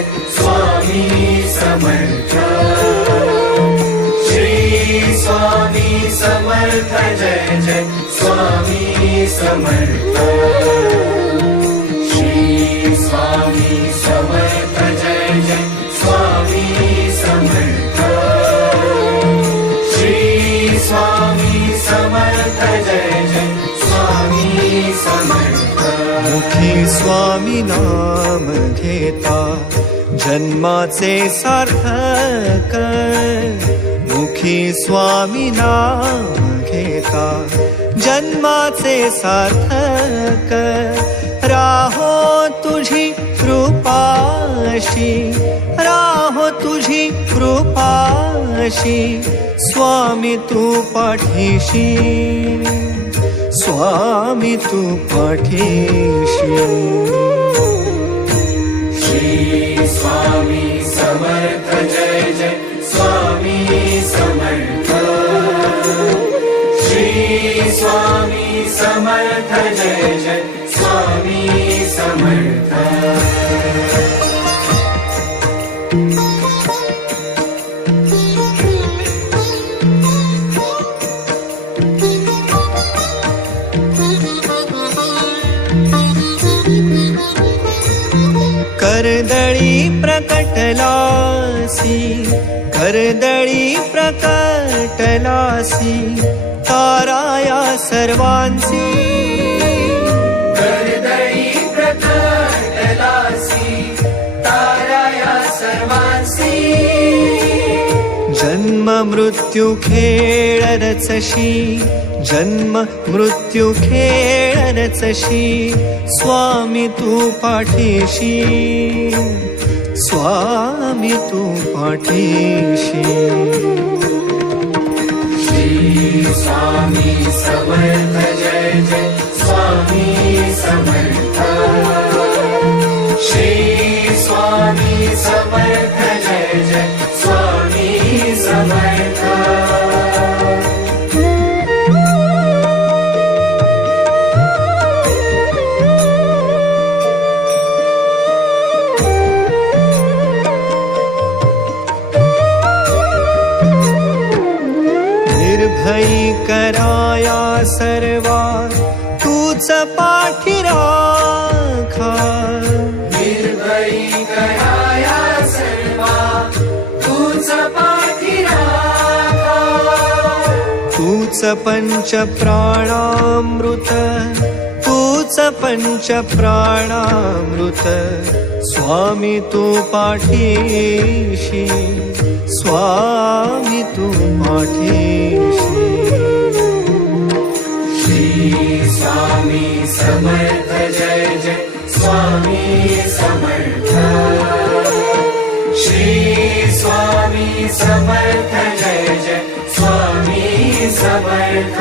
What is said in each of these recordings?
जय स्वामी समर्थ। श्री स्वामी समर्थ जय जय स्वामी समर्थ। श्री स्वामी समर्थ जय जय स्वामी समर्थ। श्री स्वामी समर्थ जय जय स्वामी समर्थ। मुखी स्वामी नाम घेता जन्माचे सार्थक। मुखी स्वामी नाम घेता जन्माचे सार्थक। राहो तुझी कृपाशी, राहो तुझी कृपाशी, स्वामी तू पाठीशी, स्वामी तू पाठीशी। श्री स्वामी समर्थ जय जय स्वामी समर्थ। श्री स्वामी समर्थ जय जय स्वामी समर्थ। कर्दळी प्रकटलासी, कर्दळी प्रकटलासी, ताराया सर्वांसी। कर्दळी प्रकटलासी, ताराया सर्वांसी। जन्म मृत्यू खेळ रचशी, जन्म मृत्यू खेळ रचशी, स्वामी तू पाठीशी, स्वामी तू पाठीशी। श्री स्वामी समर्थ जय जय स्वामी समर्थ। श्री स्वामी समर्थ जय जय स्वामी समर्थ। निर्भयी कराया सर्वा तूच पाठी राखा। निर्भयी कराया सर्वा तूच पाठी राखा। तूच पंच प्राणामृत, तूच पंच प्राणामृत, स्वामी तू पाठीशी, स्वामी तू पाठीशी। श्री स्वामी समर्थ जय जय स्वामी समर्थ। श्री स्वामी समर्थ जय जय स्वामी समर्थ।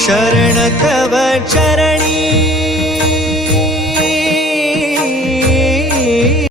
शरण तव चरणी,